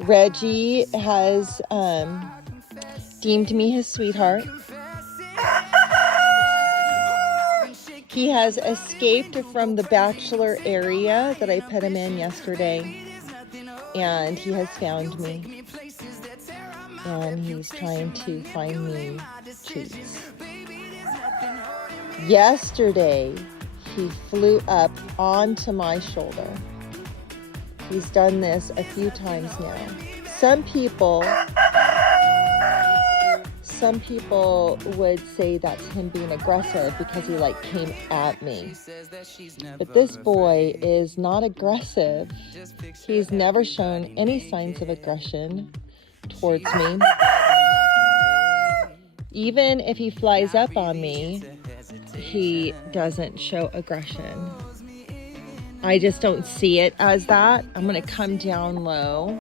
Reggie has deemed me his sweetheart. He has escaped from the bachelor area that I put him in yesterday, and he has found me, and he's trying to find me treats. Yesterday, he flew up onto my shoulder. He's done this a few times now. Some people would say that's him being aggressive because he came at me. But this boy is not aggressive. He's never shown any signs of aggression towards me. Even if he flies up on me, he doesn't show aggression. I just don't see it as that. I'm going to come down low.